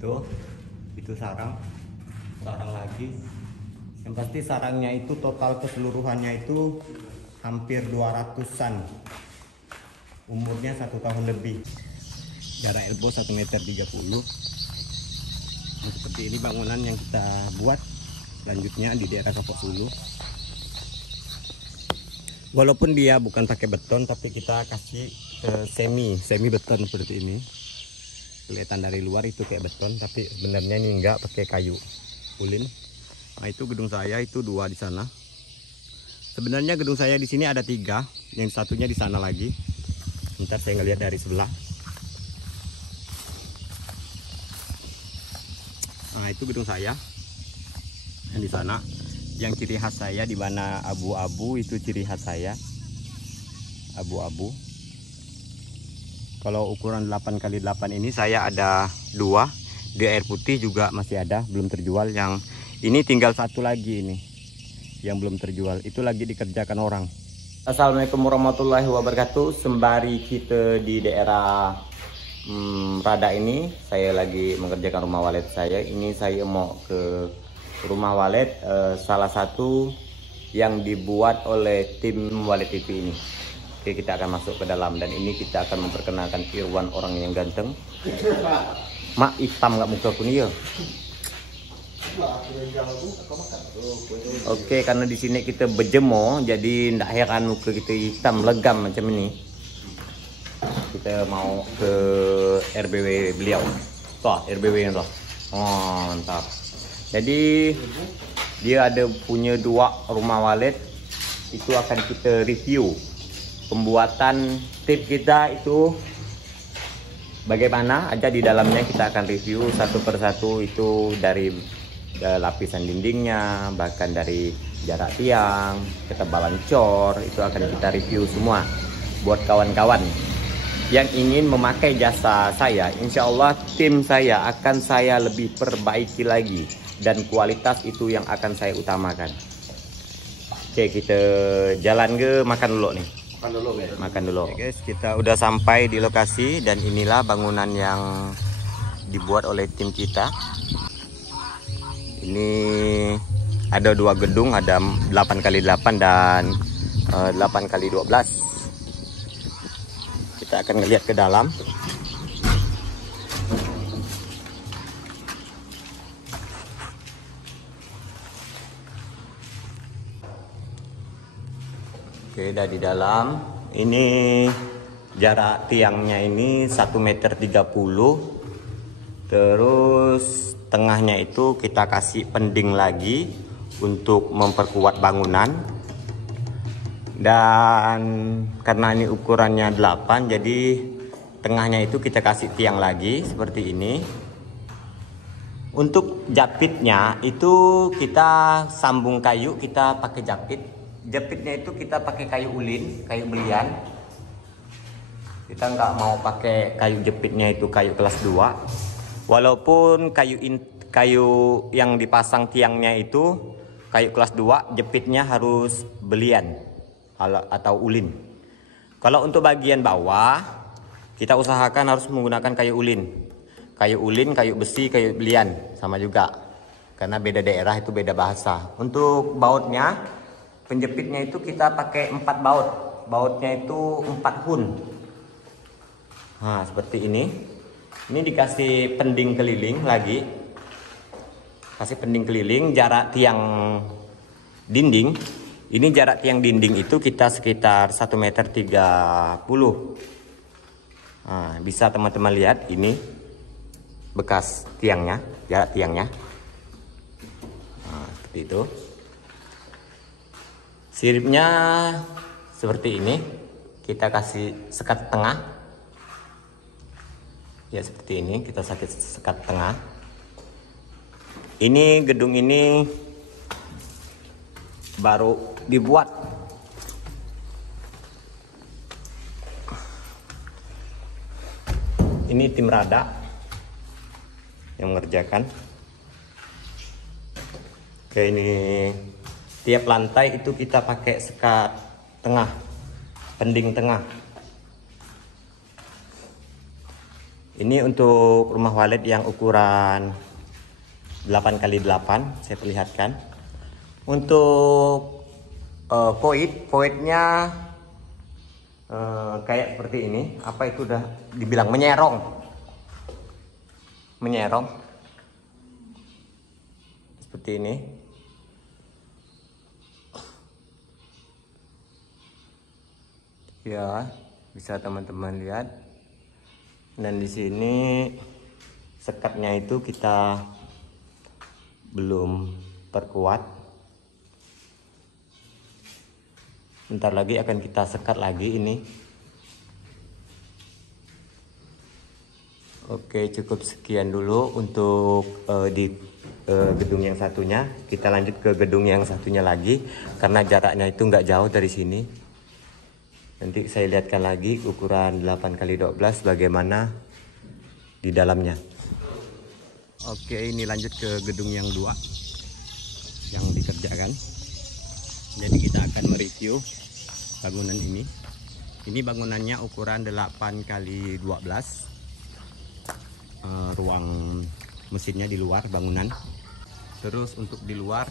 Itu sarang lagi. Yang pasti sarangnya itu total keseluruhannya itu hampir 200-an. Umurnya 1 tahun lebih. Jarak elbow 1,30 meter. Nah, seperti ini bangunan yang kita buat selanjutnya di daerah Kapok Sulu. Walaupun dia bukan pakai beton, tapi kita kasih semi beton seperti ini. Kelihatan dari luar itu kayak beton, tapi sebenarnya ini enggak, pakai kayu ulin. Nah, itu gedung saya, itu 2 di sana. Sebenarnya gedung saya di sini ada 3, yang satunya di sana lagi. Ntar saya ngelihat dari sebelah. Nah, itu gedung saya yang di sana. Yang ciri khas saya di mana abu-abu, itu ciri khas saya. Abu-abu. Kalau ukuran 8x8 ini saya ada 2. Di air putih juga masih ada, belum terjual. Yang ini tinggal 1 lagi ini yang belum terjual, itu lagi dikerjakan orang. Assalamualaikum warahmatullahi wabarakatuh. Sembari kita di daerah Rada ini, saya lagi mengerjakan rumah walet saya. Ini saya mau ke rumah walet salah satu yang dibuat oleh tim Walet TV ini. Oke, kita akan masuk ke dalam dan ini kita akan memperkenalkan Irwan, orang yang ganteng. Mak, hitam nggak muka aku nih ya? Oke, karena di sini kita berjemur, jadi ndak heran muka kita hitam legam macam ini. Kita mau ke RBW beliau. Tuh, RBW yang tuh. Oh, mantap. Jadi dia ada punya 2 rumah walet. Itu akan kita review. Pembuatan tip kita itu bagaimana aja di dalamnya, kita akan review satu persatu, itu dari lapisan dindingnya, bahkan dari jarak tiang, ketebalan cor, itu akan kita review semua. Buat kawan-kawan yang ingin memakai jasa saya, insya Allah tim saya akan saya lebih perbaiki lagi, dan kualitas itu yang akan saya utamakan. Oke, kita jalan ke makan dulu nih. Makan dulu. Oke, guys, kita udah sampai di lokasi dan inilah bangunan yang dibuat oleh tim kita. Ini ada 2 gedung, ada 8x8 dan 8x12. Kita akan ngeliat ke dalam. Oke, udah di dalam. Ini jarak tiangnya ini 1,30 meter. Terus tengahnya itu kita kasih pending lagi untuk memperkuat bangunan. Dan karena ini ukurannya 8, jadi tengahnya itu kita kasih tiang lagi seperti ini. Untuk japitnya itu kita sambung kayu, kita pakai japit. Japitnya itu kita pakai kayu ulin, kayu belian. Kita nggak mau pakai kayu jepitnya itu kayu kelas 2. Walaupun kayu yang dipasang tiangnya itu kayu kelas 2, jepitnya harus belian atau ulin. Kalau untuk bagian bawah, kita usahakan harus menggunakan kayu ulin. Kayu ulin, kayu besi, kayu belian sama juga. Karena beda daerah itu beda bahasa. Untuk bautnya, penjepitnya itu kita pakai 4 baut. Bautnya itu 4 hun. Nah, seperti ini. Ini dikasih pending keliling lagi. Kasih pending keliling, jarak tiang dinding. Ini jarak tiang dinding itu kita sekitar 1,30 meter. Nah, bisa teman-teman lihat ini bekas tiangnya, jarak tiangnya. Nah, seperti itu. Siripnya seperti ini. Kita kasih sekat tengah. Ya, seperti ini, kita sekat tengah. Ini gedung ini baru dibuat. Ini tim Rada yang mengerjakan. Oke, ini tiap lantai itu kita pakai sekat tengah, pending tengah. Ini untuk rumah walet yang ukuran 8x8, saya perlihatkan. Untuk voidnya kayak seperti ini. Apa itu udah dibilang menyerong, seperti ini. Ya, bisa teman-teman lihat. Dan di sini sekatnya itu kita belum perkuat. Bentar lagi akan kita sekat lagi ini. Oke, cukup sekian dulu untuk di gedung yang satunya. Kita lanjut ke gedung yang satunya lagi karena jaraknya itu nggak jauh dari sini. Nanti saya lihatkan lagi ukuran 8x12 bagaimana di dalamnya. Oke, ini lanjut ke gedung yang 2 yang dikerjakan. Jadi kita akan mereview bangunan ini. Ini bangunannya ukuran 8x12. Ruang mesinnya di luar bangunan. Terus untuk di luar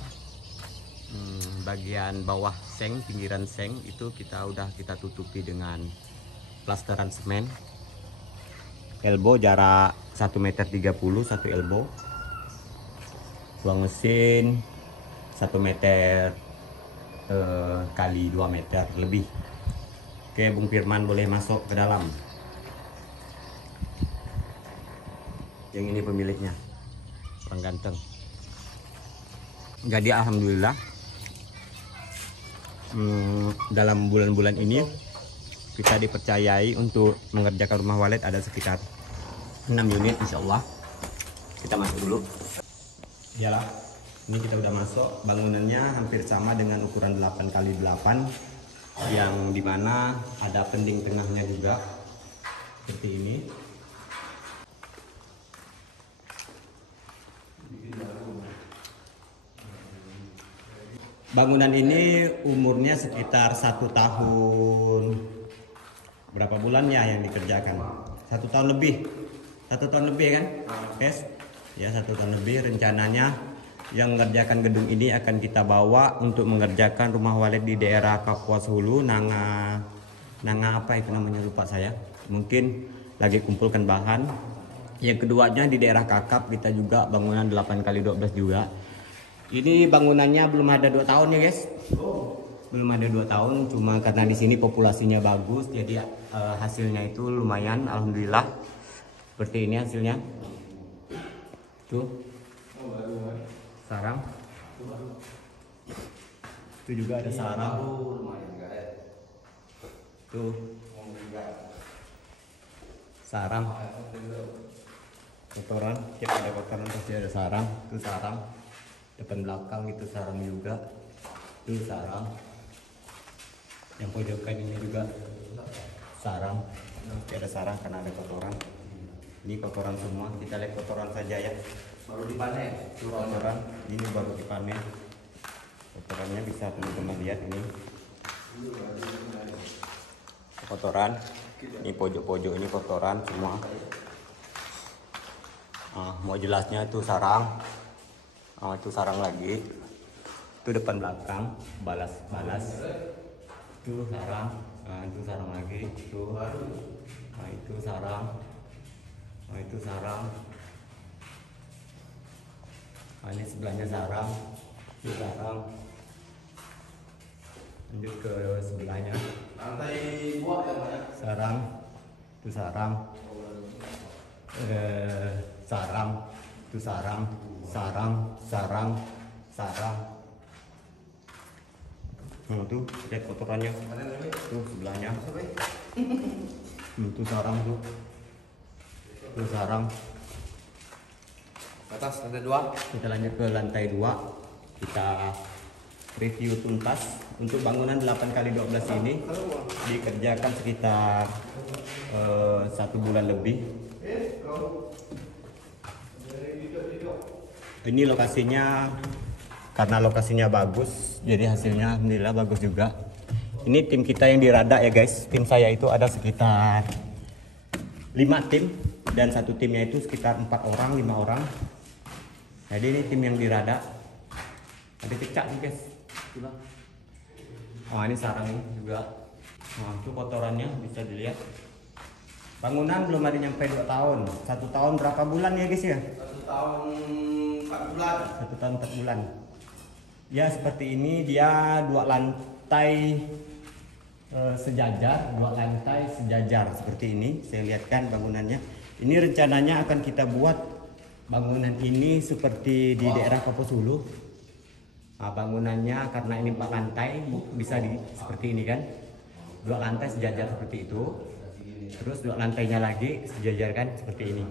bagian bawah seng, pinggiran seng itu kita tutupi dengan plasteran semen. Elbow jarak 1,30 meter, satu elbow. Ruang mesin 1 meter kali 2 meter lebih. Oke, Bung Firman boleh masuk ke dalam. Yang ini pemiliknya, orang ganteng. Jadi alhamdulillah dalam bulan-bulan ini kita dipercayai untuk mengerjakan rumah walet ada sekitar 6 unit insya Allah. Kita masuk dulu. Iyalah, ini kita udah masuk. Bangunannya hampir sama dengan ukuran 8x8 yang dimana ada pending tengahnya juga seperti ini. Bangunan ini umurnya sekitar 1 tahun. Berapa bulan ya yang dikerjakan? 1 tahun lebih. 1 tahun lebih kan? Yes. Ya, 1 tahun lebih. Rencananya yang mengerjakan gedung ini akan kita bawa untuk mengerjakan rumah walet di daerah Kapuas Hulu, Nanga apa itu namanya, lupa saya. Mungkin lagi kumpulkan bahan. Yang keduanya di daerah Kakap kita juga bangunan 8x12 juga. Ini bangunannya belum ada 2 tahun ya guys. Belum ada 2 tahun, cuma karena di sini populasinya bagus, jadi hasilnya itu lumayan, alhamdulillah. Seperti ini hasilnya. Tuh, sarang. Itu juga ada sarang. Tuh, sarang. Kotoran, tiap ada kotoran pasti ada sarang. Itu sarang. Depan belakang itu sarang juga. Itu sarang. Yang pojokan ini juga sarang. Pasti ada sarang karena ada kotoran. Ini kotoran semua. Kita lihat kotoran saja ya. Baru dipanen. Itu kotoran. Ini baru dipanen. Kotorannya bisa teman-teman lihat ini. Kotoran. Ini pojok-pojok ini kotoran semua. Mau jelasnya itu sarang. Itu sarang lagi. Itu depan belakang balas. Itu sarang. Itu sarang lagi. Itu. Itu sarang. Itu sarang. Ini sebelahnya sarang. Itu sarang. Lanjut ke sebelahnya. Lantai 2 ya, Pak. Sarang. Itu sarang. Sarang. Itu sarang. Sarang. Tuh, lihat kotorannya. Tuh sebelahnya. Tuh sarang tuh. Tuh sarang. Atas lantai 2. Kita lanjut ke lantai 2. Kita review tuntas. Untuk bangunan 8x12 ini dikerjakan sekitar 1 bulan lebih. Ini lokasinya, karena lokasinya bagus, jadi hasilnya alhamdulillah bagus juga. Ini tim kita yang di Rada ya guys. Tim saya itu ada sekitar 5 tim dan satu timnya itu sekitar 4 orang 5 orang. Jadi ini tim yang dirada. Ada cecak nih guys. Coba. Oh ini sarang ini juga. Nah itu kotorannya bisa dilihat. Bangunan belum ada nyampe 2 tahun. 1 tahun berapa bulan ya guys ya? 1 tahun 4 bulan. 1 tahun 4 bulan. Ya seperti ini, dia 2 lantai sejajar, 2 lantai sejajar seperti ini. Saya lihatkan bangunannya. Ini rencananya akan kita buat bangunan ini seperti di daerah Kampus Hulu. Nah, bangunannya karena ini 4 lantai bisa seperti ini kan, 2 lantai sejajar seperti itu. Terus 2 lantainya lagi sejajar kan seperti ini.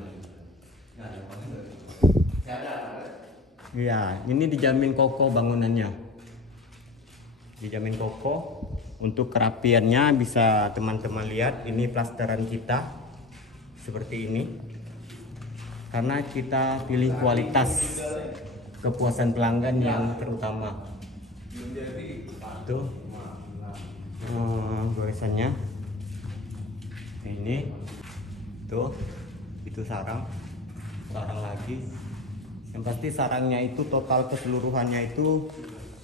Ya, ini dijamin kokoh bangunannya. Dijamin kokoh. Untuk kerapiannya bisa teman-teman lihat, ini plasteran kita seperti ini. Karena kita pilih kualitas, kepuasan pelanggan yang terutama. Tuh, goresannya. Ini, tuh, itu sarang lagi. Yang pasti sarangnya itu total keseluruhannya itu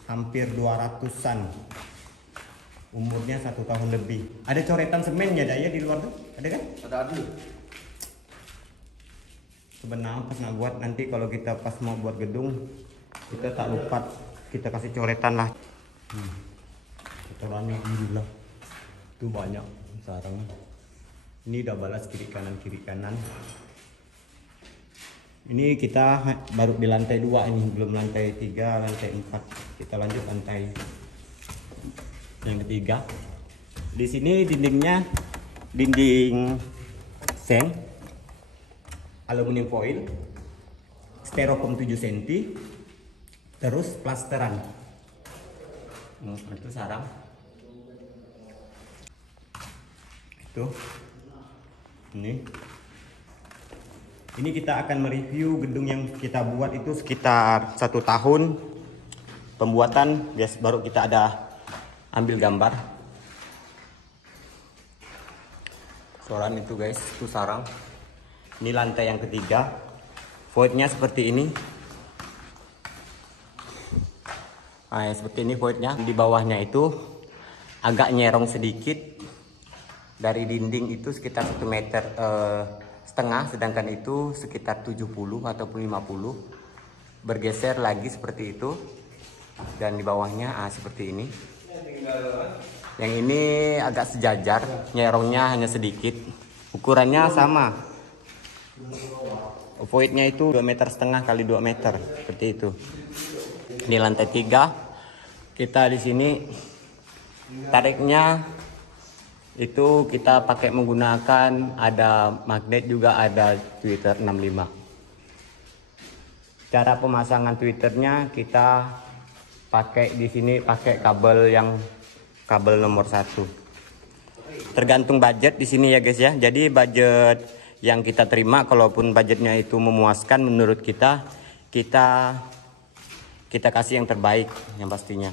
hampir 200-an. Umurnya 1 tahun lebih. Ada coretan semennya Daya di luar tuh? Ada kan? Ada. Sebenarnya pas nggak buat, nanti kalau kita pas mau buat gedung, kita tak lupa kita kasih coretan lah. Kotorannya alhamdulillah. Itu banyak sarangnya. Ini udah balas kiri kanan. Ini kita baru di lantai 2 ini, belum lantai 3, lantai 4. Kita lanjut lantai yang ketiga. Di sini dindingnya dinding seng aluminium foil, styrofoam 7 cm, terus plasteran. Itu sarang. Itu. Ini kita akan mereview gedung yang kita buat itu sekitar 1 tahun pembuatan. Bias baru kita ada ambil gambar. Soran itu guys, itu sarang. Ini lantai yang ketiga. Voidnya seperti ini. Nah, seperti ini voidnya. Di bawahnya itu agak nyerong sedikit. Dari dinding itu sekitar 1,5 meter. Sedangkan itu sekitar 70 ataupun 50, bergeser lagi seperti itu, dan di bawahnya seperti ini. Yang ini agak sejajar, nyerongnya hanya sedikit, ukurannya sama, voidnya itu 2,5 meter kali 2 meter seperti itu. Di lantai 3 kita di sini tariknya itu kita pakai menggunakan ada magnet, juga ada tweeter 65. Cara pemasangan tweeternya kita pakai di sini, pakai kabel nomor 1. Tergantung budget di sini ya guys ya. Jadi budget yang kita terima, kalaupun budgetnya itu memuaskan menurut kita kasih yang terbaik yang pastinya.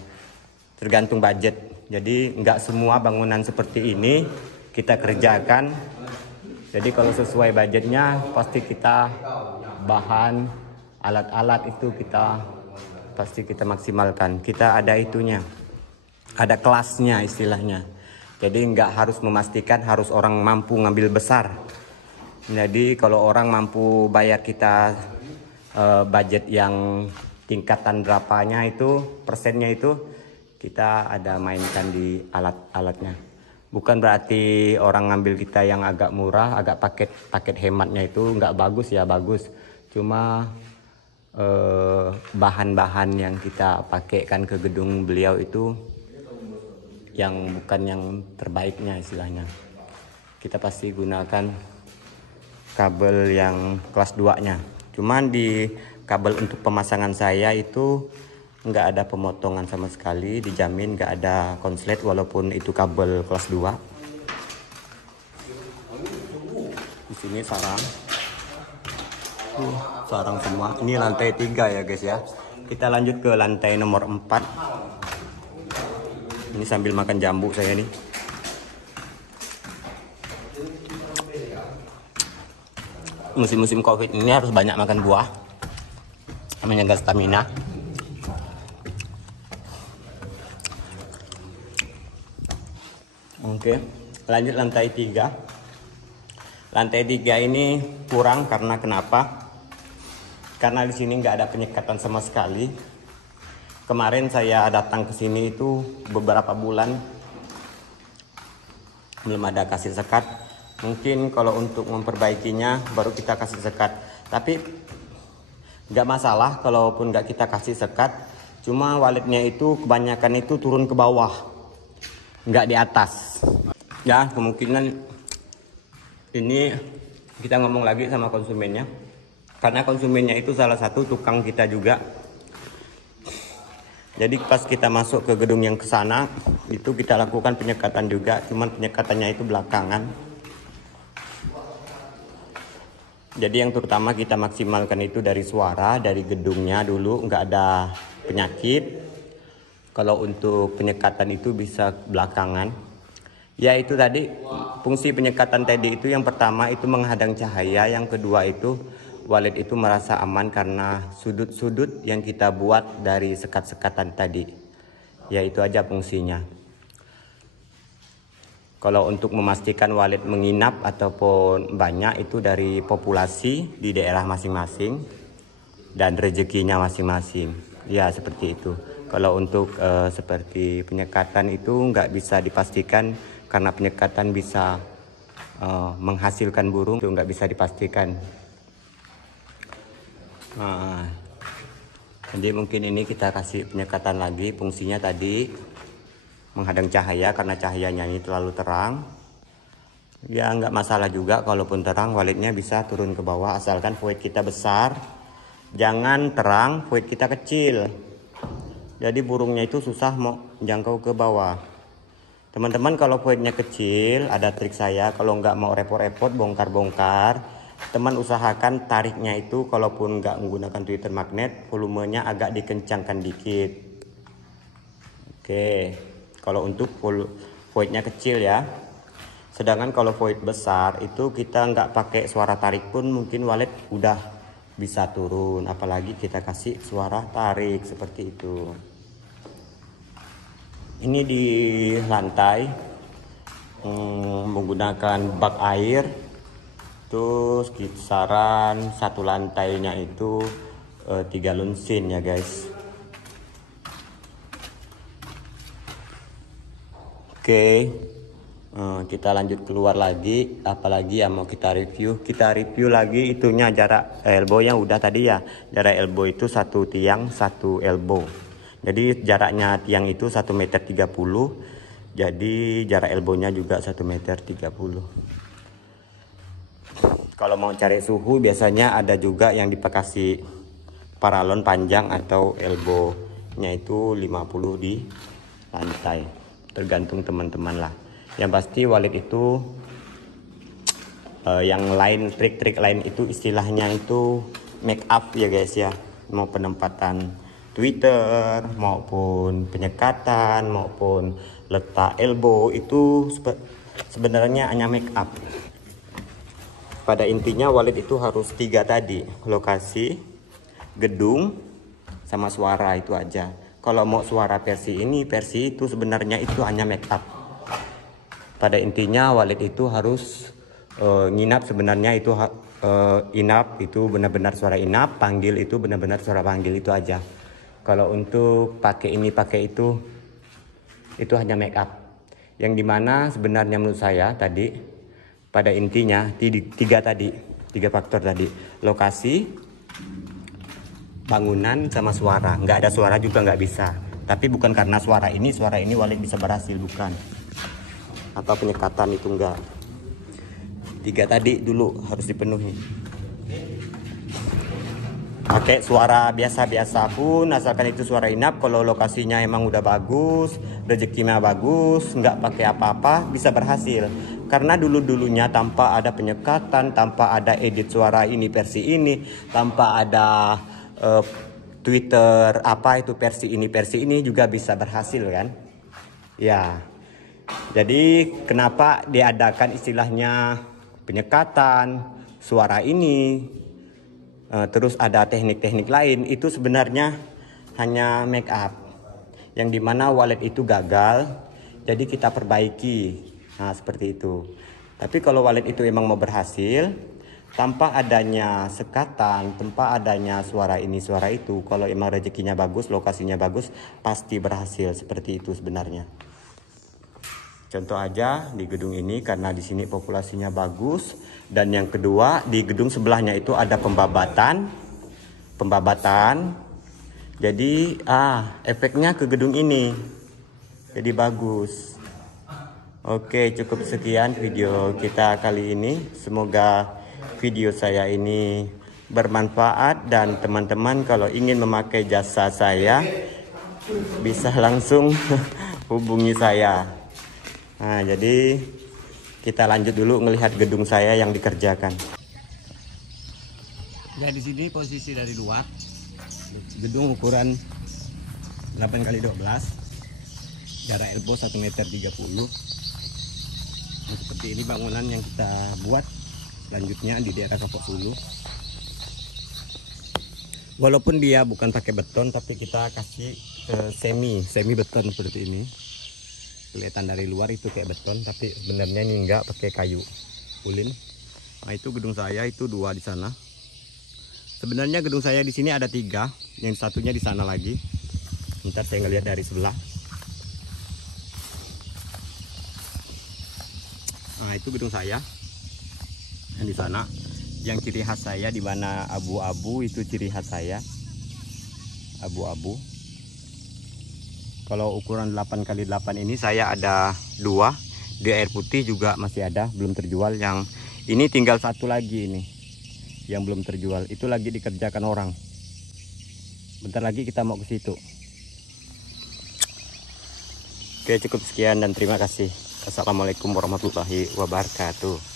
Tergantung budget. Jadi nggak semua bangunan seperti ini kita kerjakan. Jadi kalau sesuai budgetnya pasti kita bahan, alat-alat itu pasti kita maksimalkan. Kita ada itunya, ada kelasnya istilahnya. Jadi nggak harus memastikan harus orang mampu ngambil besar. Jadi kalau orang mampu bayar kita budget yang tingkatan berapanya itu, persennya itu kita ada mainkan di alat-alatnya. Bukan berarti orang ngambil kita yang agak murah, agak paket hematnya itu nggak bagus ya, bagus. Cuma bahan-bahan yang kita pakaikan ke gedung beliau itu yang bukan yang terbaiknya istilahnya. Kita pasti gunakan kabel yang kelas 2-nya. Cuman di kabel untuk pemasangan saya itu nggak ada pemotongan sama sekali, dijamin nggak ada konslet walaupun itu kabel kelas 2. Di sini sarang, sarang semua. Ini lantai 3 ya guys ya. Kita lanjut ke lantai nomor 4. Ini sambil makan jambu saya nih. musim-musim COVID ini harus banyak makan buah, menjaga stamina. Oke, lanjut lantai 3. Lantai 3 ini kurang karena kenapa? Karena di sini nggak ada penyekatan sama sekali. Kemarin saya datang ke sini itu beberapa bulan belum ada kasih sekat. Mungkin kalau untuk memperbaikinya baru kita kasih sekat. Tapi nggak masalah kalaupun nggak kita kasih sekat. Cuma walletnya itu kebanyakan itu turun ke bawah, nggak di atas. Ya kemungkinan ini kita ngomong lagi sama konsumennya. Karena konsumennya itu salah satu tukang kita juga. Jadi pas kita masuk ke gedung yang ke sana, itu kita lakukan penyekatan juga, cuman penyekatannya itu belakangan. Jadi yang terutama kita maksimalkan itu dari suara, dari gedungnya dulu, nggak ada penyakit. Kalau untuk penyekatan itu bisa belakangan. Ya itu tadi, fungsi penyekatan tadi itu yang pertama itu menghadang cahaya, yang kedua itu wallet itu merasa aman karena sudut-sudut yang kita buat dari sekat-sekatan tadi. Ya itu aja fungsinya. Kalau untuk memastikan wallet menginap ataupun banyak itu dari populasi di daerah masing-masing dan rezekinya masing-masing. Ya seperti itu. Kalau untuk seperti penyekatan itu nggak bisa dipastikan karena penyekatan bisa menghasilkan burung, itu nggak bisa dipastikan. Nah, jadi mungkin ini kita kasih penyekatan lagi. Fungsinya tadi menghadang cahaya karena cahayanya ini terlalu terang. Ya nggak masalah juga kalaupun terang, walletnya bisa turun ke bawah asalkan void kita besar. Jangan terang, void kita kecil. Jadi burungnya itu susah mau jangkau ke bawah. Teman-teman kalau voidnya kecil, ada trik saya. Kalau nggak mau repot-repot bongkar-bongkar, teman usahakan tariknya itu kalaupun nggak menggunakan tweeter magnet, volumenya agak dikencangkan dikit. Oke, kalau untuk voidnya kecil ya. Sedangkan kalau void besar itu kita nggak pakai suara tarik pun mungkin wallet udah bisa turun. Apalagi kita kasih suara tarik seperti itu. Ini di lantai menggunakan bak air. Terus kisaran satu lantainya itu 3 lunsin ya guys. Oke, kita lanjut keluar lagi. Apalagi yang mau kita review? Kita review lagi itunya jarak elbow yang udah tadi ya. Jarak elbow itu satu tiang satu elbow. Jadi jaraknya tiang itu 1,30 meter. Jadi jarak elbownya juga 1,30 meter. Kalau mau cari suhu biasanya ada juga yang dikasih paralon panjang atau elbownya itu 50 di lantai. Tergantung teman-teman lah. Yang pasti wallet itu yang lain, trik-trik lain itu istilahnya itu make up ya guys ya. Mau penempatan Twitter maupun penyekatan maupun letak elbow itu sebenarnya hanya make up. Pada intinya wallet itu harus 3 tadi, lokasi, gedung, sama suara itu aja. Kalau mau suara versi ini, versi itu sebenarnya itu hanya make up. Pada intinya wallet itu harus nginap sebenarnya itu inap itu benar-benar suara inap, panggil itu benar-benar suara panggil itu aja. Kalau untuk pakai ini pakai itu hanya make up. Yang dimana sebenarnya menurut saya tadi pada intinya 3 faktor tadi, lokasi, bangunan sama suara. Nggak ada suara juga nggak bisa. Tapi bukan karena suara ini wallet bisa berhasil, bukan. Atau penyekatan itu enggak. 3 tadi dulu harus dipenuhi. Pakai suara biasa-biasa pun asalkan itu suara inap. Kalau lokasinya emang udah bagus, rezekinya bagus, nggak pakai apa-apa bisa berhasil. Karena dulu-dulunya tanpa ada penyekatan, tanpa ada edit suara ini versi ini, tanpa ada Twitter apa itu versi ini juga bisa berhasil kan? Ya. Jadi kenapa diadakan istilahnya penyekatan, suara ini, terus ada teknik-teknik lain, itu sebenarnya hanya make up. Yang dimana wallet itu gagal, jadi kita perbaiki. Nah seperti itu. Tapi kalau wallet itu emang mau berhasil, tanpa adanya sekatan, tanpa adanya suara ini suara itu, kalau emang rezekinya bagus, lokasinya bagus, pasti berhasil. Seperti itu sebenarnya. Contoh aja di gedung ini, karena di sini populasinya bagus, dan yang kedua di gedung sebelahnya itu ada pembabatan. Jadi efeknya ke gedung ini, jadi bagus. Oke, cukup sekian video kita kali ini. Semoga video saya ini bermanfaat, dan teman-teman kalau ingin memakai jasa saya bisa langsung hubungi saya. Nah, jadi kita lanjut dulu ngelihat gedung saya yang dikerjakan. Ya, di sini posisi dari luar. Gedung ukuran 8x12. Jarak elbow 1,30 meter. Nah, seperti ini bangunan yang kita buat selanjutnya di daerah Kapok Sulu. Walaupun dia bukan pakai beton, tapi kita kasih semi beton seperti ini. Kelihatan dari luar itu kayak beton, tapi sebenarnya ini enggak, pakai kayu ulin. Nah, itu gedung saya, itu 2 di sana. Sebenarnya gedung saya di sini ada 3, yang satunya di sana lagi. Ntar saya ngelihat dari sebelah. Nah, itu gedung saya yang di sana. Yang ciri khas saya di mana abu-abu, itu ciri khas saya. Abu-abu. Kalau ukuran 8x8 ini saya ada 2. Di air putih juga masih ada, belum terjual. Yang ini tinggal 1 lagi ini yang belum terjual, itu lagi dikerjakan orang. Bentar lagi kita mau ke situ. Oke, cukup sekian dan terima kasih. Assalamualaikum warahmatullahi wabarakatuh.